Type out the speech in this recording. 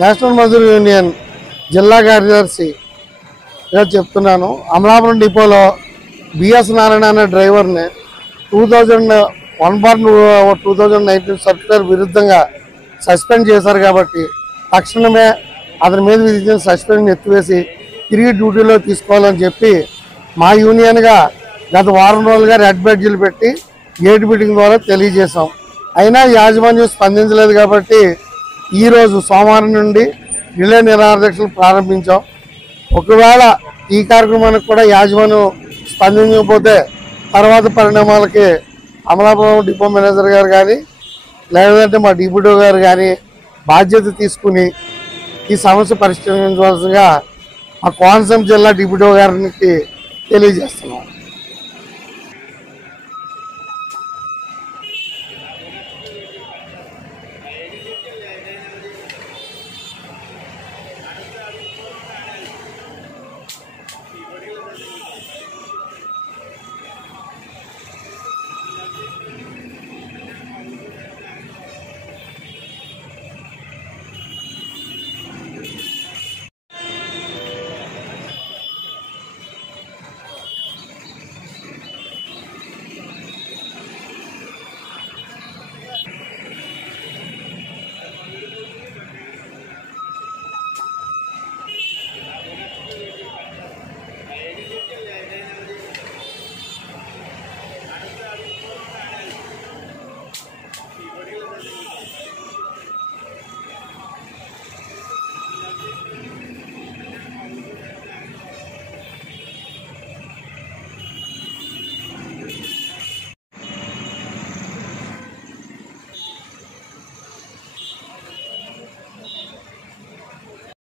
National Mazdoor union జిల్లా కార్యదర్శిగా చెప్తున్నాను. అమలాపురం డిపోలో బిఎస్ నారాయణ అనే డ్రైవర్ని 2019 సర్క్యులర్ విరుద్ధంగా సస్పెండ్ చేశారు కాబట్టి తక్షణమే అతని మీద విధించిన సస్పెండ్ ఎత్తివేసి తిరిగి డ్యూటీలో తీసుకోవాలని చెప్పి మా యూనియన్గా గత వారం రోజులుగా రెడ్ బెడ్జీలు పెట్టి గేట్ మీటింగ్ ద్వారా తెలియజేశాం. అయినా యాజమాన్యం స్పందించలేదు కాబట్టి ఈరోజు సోమవారం నుండి రిలే నిరాహారదీక్షలు ప్రారంభించాం. ఒకవేళ ఈ కార్యక్రమానికి కూడా యాజమాన్యం స్పందించకపోతే తర్వాత పరిణామాలకి అమలాపురం డిపో మేనేజర్ గారు కానీ లేదంటే మా డిప్యూటీ గారు కానీ బాధ్యత తీసుకుని ఈ సమస్య పరిష్కరించవలసిందిగా మా కోనసీమ జిల్లా డిప్యూటీ గారికి తెలియజేస్తున్నాం.